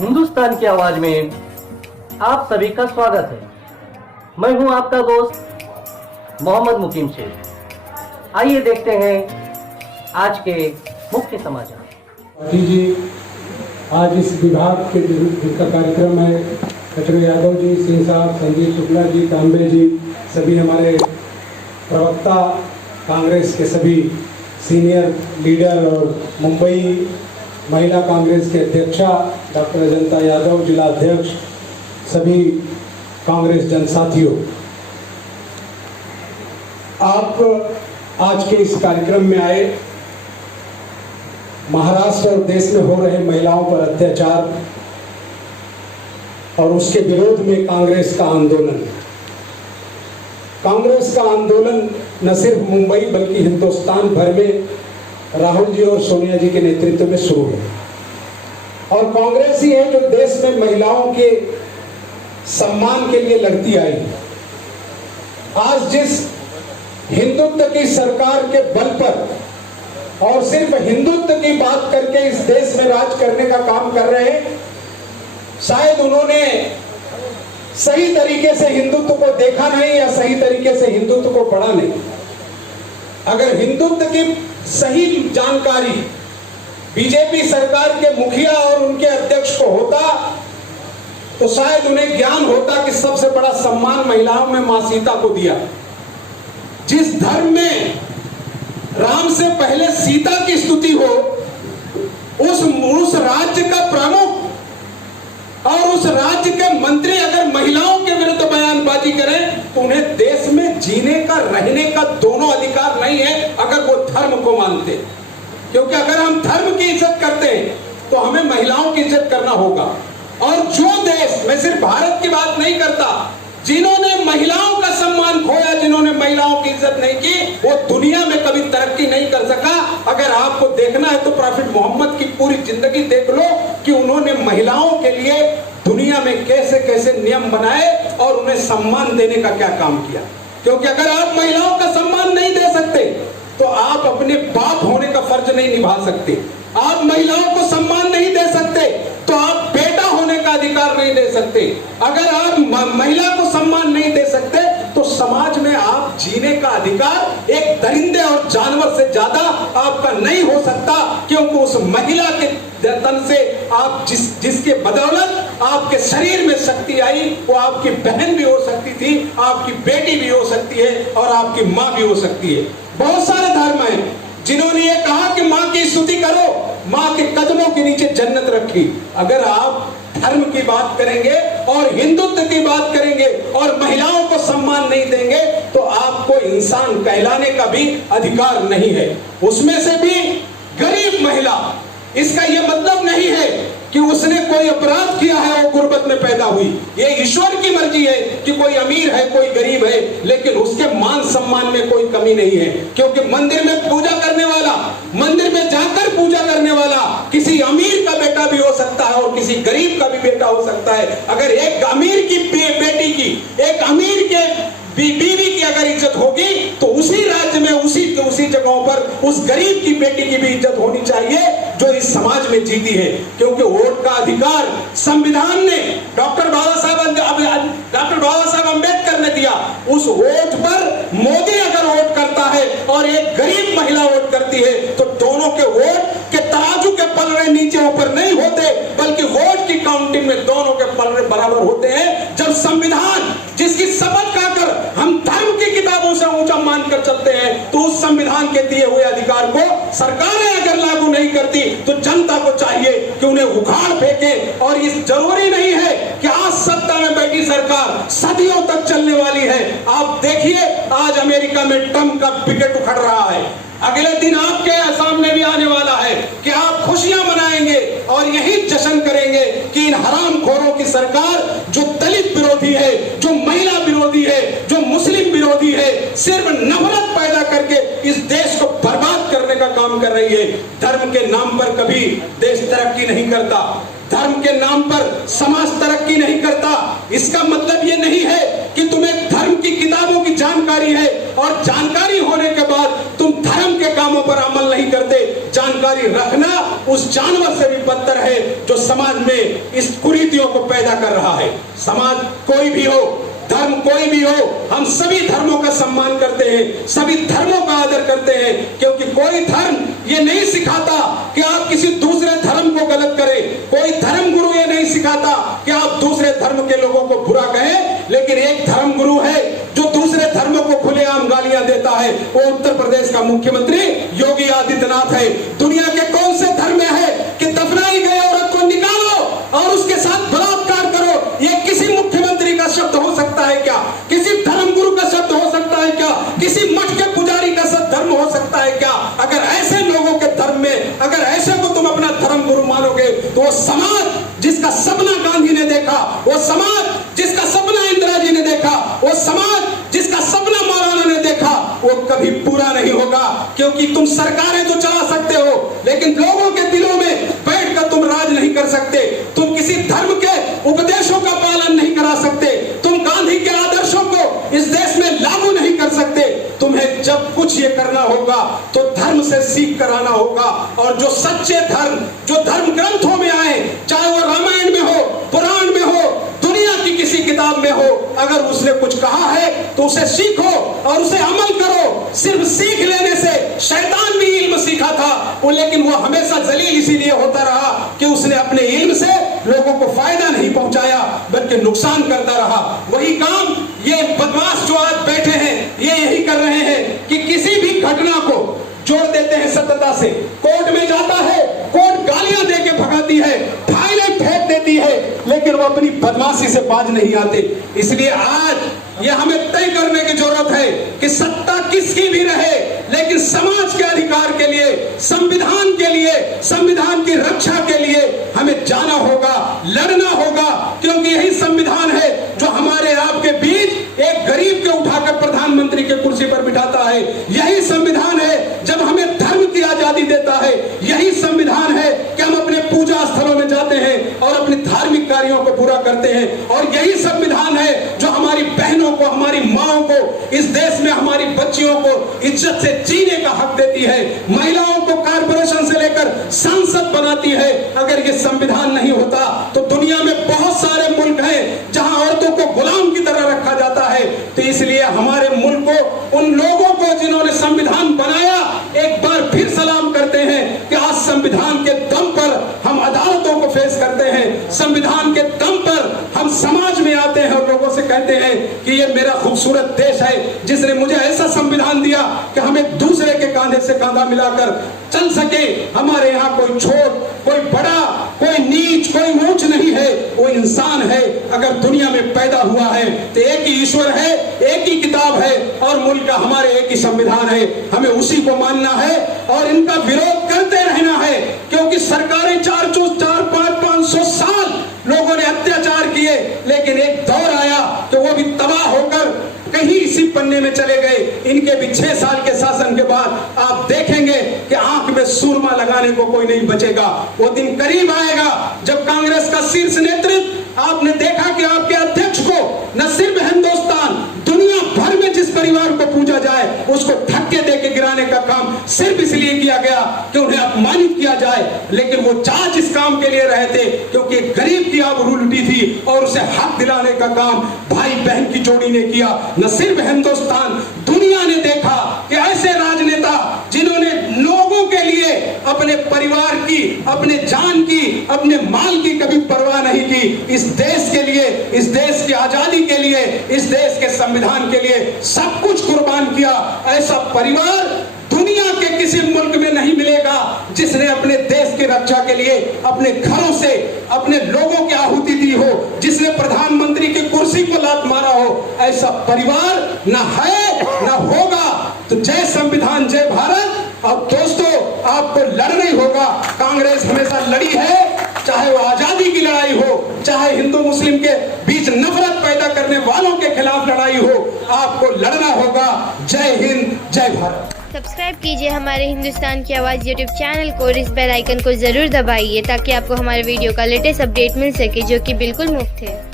हिंदुस्तान की आवाज में आप सभी का स्वागत है। मैं हूं आपका दोस्त मोहम्मद मुकीम शेख। आइए देखते हैं आज के मुख्य समाचार। पाटिल जी, आज इस विभाग के जिनका कार्यक्रम है, कचरे यादव जी, सिंह साहब, संजीव शुक्ला जी, तांबे जी, सभी हमारे प्रवक्ता, कांग्रेस के सभी सीनियर लीडर और मुंबई महिला कांग्रेस के अध्यक्षा डॉक्टर अजंता यादव, जिला अध्यक्ष, सभी कांग्रेस जनसाथियों, आप आज के इस कार्यक्रम में आए। महाराष्ट्र और देश में हो रहे महिलाओं पर अत्याचार और उसके विरोध में कांग्रेस का आंदोलन। कांग्रेस का आंदोलन न सिर्फ मुंबई बल्कि हिंदुस्तान भर में राहुल जी और सोनिया जी के नेतृत्व में शुरू है। और कांग्रेस ही है जो देश में महिलाओं के सम्मान के लिए लड़ती आई। आज जिस हिंदुत्व की सरकार के बल पर और सिर्फ हिंदुत्व की बात करके इस देश में राज करने का काम कर रहे हैं, शायद उन्होंने सही तरीके से हिंदुत्व को देखा नहीं या सही तरीके से हिंदुत्व को पढ़ा नहीं। अगर हिंदुत्व की सही जानकारी बीजेपी सरकार के मुखिया और उनके अध्यक्ष को होता तो शायद उन्हें ज्ञान होता कि सबसे बड़ा सम्मान महिलाओं में मां सीता को दिया। जिस धर्म में राम से पहले सीता की स्तुति हो, उस राज्य का प्रमुख और उस राज्य के मंत्री अगर महिलाओं के विरुद्ध बयानबाजी करें तो उन्हें देश में जीने का, रहने का दोनों अधिकार नहीं है अगर वो धर्म को मानते। क्योंकि अगर हम धर्म की इज्जत करते हैं तो हमें महिलाओं की इज्जत करना होगा। और जो देश, मैं सिर्फ भारत की बात नहीं करता, जिन्होंने महिलाओं का सम्मान खोया, जिन्होंने महिलाओं की इज्जत नहीं की, वो दुनिया में कभी तरक्की नहीं कर सका। अगर आपको देखना है तो प्रॉफिट मोहम्मद की पूरी जिंदगी देख लो कि उन्होंने महिलाओं के लिए दुनिया में कैसे कैसे नियम बनाए और उन्हें सम्मान देने का क्या काम किया। क्योंकि अगर आप महिलाओं का सम्मान नहीं दे सकते तो आप अपने बाप होने का फर्ज नहीं निभा सकते। आप महिलाओं को सम्मान नहीं दे सकते तो आप बेटा होने का अधिकार नहीं दे सकते। अगर आप महिला को सम्मान नहीं दे सकते तो समाज में आप जीने का अधिकार एक दरिंदे और जानवर से ज्यादा आपका नहीं हो सकता। क्योंकि उस महिला के तन से आप जिसके बदौलत आपके शरीर में शक्ति आई, वो आपकी बहन भी हो सकती थी, आपकी बेटी भी हो सकती है और आपकी माँ भी हो सकती है। बहुत सारे धर्म हैं जिन्होंने ये कहा कि माँ की स्तुति करो, माँ के कदमों के नीचे जन्नत रखी। अगर आप धर्म की बात करेंगे और हिंदुत्व की बात करेंगे और महिलाओं को सम्मान नहीं देंगे तो आपको इंसान कहलाने का भी अधिकार नहीं है। उसमें से भी गरीब महिला, इसका यह मतलब नहीं है कि उसने कोई अपराध किया है और गुर्बत में पैदा हुई। ये ईश्वर की मर्जी है कि कोई अमीर है कोई गरीब है, लेकिन उसके मान सम्मान में कोई कमी नहीं है। क्योंकि मंदिर में पूजा करने वाला, मंदिर में जाकर पूजा करने वाला किसी अमीर का बेटा भी हो सकता है और किसी गरीब का भी बेटा हो सकता है। अगर एक अमीर की बेटी की, एक अमीर के बीवी की अगर इज्जत होगी तो उसी राज्य में उसी जगहों पर उस गरीब की बेटी की भी इज्जत होनी चाहिए जो इस समाज में जीती है। क्योंकि वोट का अधिकार संविधान ने डॉक्टर बाबा साहब अंबेडकर ने दिया। उस वोट पर मोदी अगर वोट करता है और एक गरीब महिला वोट करती है तो दोनों के वोट के तराजू के पलड़े नीचे ऊपर नहीं होते, बल्कि वोट की काउंटिंग में दोनों के पलड़े बराबर होते हैं। जब संविधान, जिसकी शपथ खाकर हम धर्म की किताबों से ऊंचा मानकर चलते हैं, तो उस संविधान के दिए हुए अधिकार को सरकारें अगर लागू नहीं करती तो जनता को चाहिए कि उन्हें उखाड़ फेंके। और ये जरूरी नहीं है कि आज सत्ता में बैठी सरकार सदियों तक चलने वाली है। आप देखिए आज अमेरिका में ट्रंप का विकेट उखड़ रहा है, अगले दिन आपके सामने भी आने वाला है कि आप खुशियां मनाएंगे और यही जश्न करेंगे कि इन हरामखोरों की सरकार जो दलित विरोधी है, जो महिला विरोधी है, जो मुस्लिम विरोधी है, सिर्फ नफरत पैदा करके इस देश को बर्बाद करने का काम कर रही है। धर्म के नाम पर कभी देश तरक्की नहीं करता, धर्म के नाम पर समाज तरक्की नहीं करता। इसका मतलब ये नहीं है कि तुम्हें धर्म की किताबों की जानकारी है और जानकारी होने के बाद तुम धर्म के कामों पर अमल नहीं करते। जानकारी रखना उस जानवर से भी बदतर है जो समाज में इस कुरीतियों को पैदा कर रहा है। समाज कोई भी हो, धर्म कोई भी हो, हम सभी धर्मों का सम्मान करते हैं, सभी धर्मों का आदर करते हैं, क्योंकि कोई धर्म ये नहीं सिखाता कि आप किसी दूसरे धर्म को गलत करें, कोई धर्म गुरु ये नहीं सिखाता कि आप दूसरे धर्म के लोगों को बुरा कहें। लेकिन एक धर्म गुरु है जो दूसरे धर्मों को खुलेआम गालियां देता है, वो उत्तर प्रदेश का मुख्यमंत्री योगी आदित्यनाथ है। दुनिया के कौन से धर्म में है कि दफनाई गई औरत को निकालो और उसके साथ बलात्कार करो? ये किसी मुख्यमंत्री का शब्द हो सकता है क्या? किसी धर्म गुरु का शब्द हो सकता है क्या? किसी मठ के पुजारी का शब्द धर्म हो सकता है क्या? अगर ऐसे लोगों के धर्म में, अगर ऐसे को तुम अपना धर्म गुरु मानोगे, तो वो समाज जिसका सपना गांधी ने देखा, वो समाज जिसका सपना इंदिरा जी ने देखा, वो समाज जिसका सपना मौलाना ने देखा, वो कभी पूरा नहीं होगा। क्योंकि तुम सरकारें तो चला सकते हो, लेकिन लोगों के दिलों में बैठकर तुम राज नहीं कर सकते। तुम किसी धर्म के उपदेशों का पालन नहीं करा सकते। तुम गांधी के आदर्शों को इस देश में लागू नहीं कर सकते। तुम्हें जब कुछ ये करना होगा तो धर्म से सीख कर आना होगा। और जो सच्चे धर्म, जो धर्म ग्रंथों में आए, चाहे वो रामायण में हो, पुराण में हो, दुनिया की किसी किताब में हो, अगर उसने कुछ कहा है तो उसे सीखो और उसे अमल करो। सिर्फ सीख लेने से, शैतान भी इल्म सीखा था वो, लेकिन वो हमेशा जलील इसीलिए होता रहा कि उसने अपने इल्म से लोगों को फायदा नहीं पहुंचाया बल्कि नुकसान करता रहा। वही काम ये बदमाश जो आज बैठे हैं ये यही कर रहे हैं कि किसी भी घटना को जोड़ देते हैं सत्यता से। कोर्ट में जाता है, कोर्ट गालियां दे के भगाती है, फाइलें फेंक देती है, लेकिन वो अपनी बदमाशी से बाज नहीं आते। इसलिए आज ये हमें तय करने की जरूरत है कि सत्ता किसकी भी रहे, लेकिन समाज के अधिकार के लिए, संविधान के लिए, संविधान की रक्षा के लिए हमें जाना होगा, लड़ना होगा। क्योंकि यही संविधान है जो हमारे आपके बीच एक गरीब के उठाकर प्रधानमंत्री के कुर्सी पर बिठाता है। यही संविधान है जब हमें धर्म की आजादी देता है। यही संविधान है कि हम अपने पूजा स्थलों में जाते हैं और अपने धार्मिक कार्यों को पूरा करते हैं। और यही संविधान है जो हमारी बहनों को, हमारी माओं को, इस देश में हमारी बच्चियों को इज्जत से जीने का हक देती है, महिलाओं को कॉर्पोरेशन से लेकर सांसद बनाती है। अगर ये संविधान नहीं होता तो दुनिया में बहुत सारे मुल्क हैं जहां औरतों को गुलाम की तरह रखा जाता है। तो इसलिए हमारे मुल्क को, उन लोगों को जिन्होंने संविधान बनाया, एक बार फिर सलाम करते हैं कि आज संविधान के दम पर हम अदालतों को फेस करते हैं, संविधान के दम पर हम समाज में आते हैं और लोगों से कहते हैं कि ये मेरा खूबसूरत देश है जिसने मुझे ऐसा संविधान दिया कि हम एक दूसरे के कांधे से कांधा मिलाकर चल सके। हमारे यहाँ कोई छोट, कोई बड़ा, कोई नीच, कोई ऊंच नहीं है, वो इंसान है। अगर दुनिया में पैदा हुआ है तो एक ही ईश्वर है, एक ही किताब है और मुल्क का हमारे एक ही संविधान है। हमें उसी को मानना है और इनका विरोध करते रहना है, क्योंकि सरकारें 400-500 साल लोगों ने अत्याचार किए, लेकिन एक दौर आया कि वो भी तबाह होकर कहीं इसी पन्ने में चले गए। इनके भी 6 साल के शासन के बाद आप देखेंगे कि आंख में सुरमा लगाने को कोई नहीं बचेगा। वो दिन करीब आएगा जब कांग्रेस का शीर्ष नेतृत्व, आपने देखा कि आपके अध्यक्ष को न सिर्फ हिंदुस्तान, दुनिया भर में जिस परिवार को पूजा जाए उसको धक्के देके गिराने का काम सिर्फ इसलिए किया गया कि उन्हें अपमानित किया जाए। लेकिन वो जांच इस काम के लिए रहे थे क्योंकि गरीब की आबरू लुटी थी और उसे हक दिलाने का काम भाई बहन की जोड़ी ने किया। न सिर्फ हिंदुस्तान, दुनिया ने देखा कि ऐसे राजनेता जिन्होंने लोगों के लिए अपने परिवार की, अपने जान की, अपने माल की कभी परवाह नहीं की, इस देश के लिए, इस देश की आजादी के लिए, इस देश के संविधान के लिए सब कुछ कुर्बान किया। ऐसा परिवार दुनिया के किसी मुल्क में नहीं मिलेगा जिसने अपने देश की रक्षा के लिए अपने घरों से अपने लोगों की आहुति दी हो, जिसने प्रधानमंत्री की कुर्सी को लात मारा हो। ऐसा परिवार न है न होगा। तो जय संविधान, जय भारत। और दोस्तों, आपको लड़ना ही होगा। कांग्रेस हमेशा लड़ी है, चाहे वो आजादी की लड़ाई हो, चाहे हिंदू मुस्लिम के बीच नफरत पैदा करने वालों के खिलाफ लड़ाई हो, आपको लड़ना होगा। जय हिंद, जय भारत। सब्सक्राइब कीजिए हमारे हिंदुस्तान की आवाज़ यूट्यूब चैनल को और इस बेल आइकन को ज़रूर दबाइए ताकि आपको हमारे वीडियो का लेटेस्ट अपडेट मिल सके, जो कि बिल्कुल मुफ्त है।